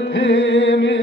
theme